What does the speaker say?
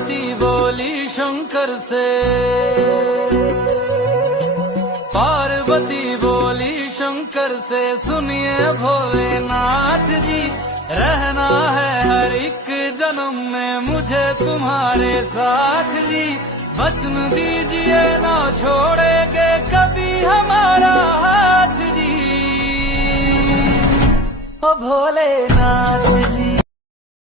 पार्वती बोली शंकर से, पार्वती बोली शंकर से, सुनिए भोलेनाथ जी, रहना है हर एक जन्म में मुझे तुम्हारे साथ जी। वचन दीजिए ना छोड़ेंगे कभी हमारा हाथ जी, ओ भोलेनाथ जी।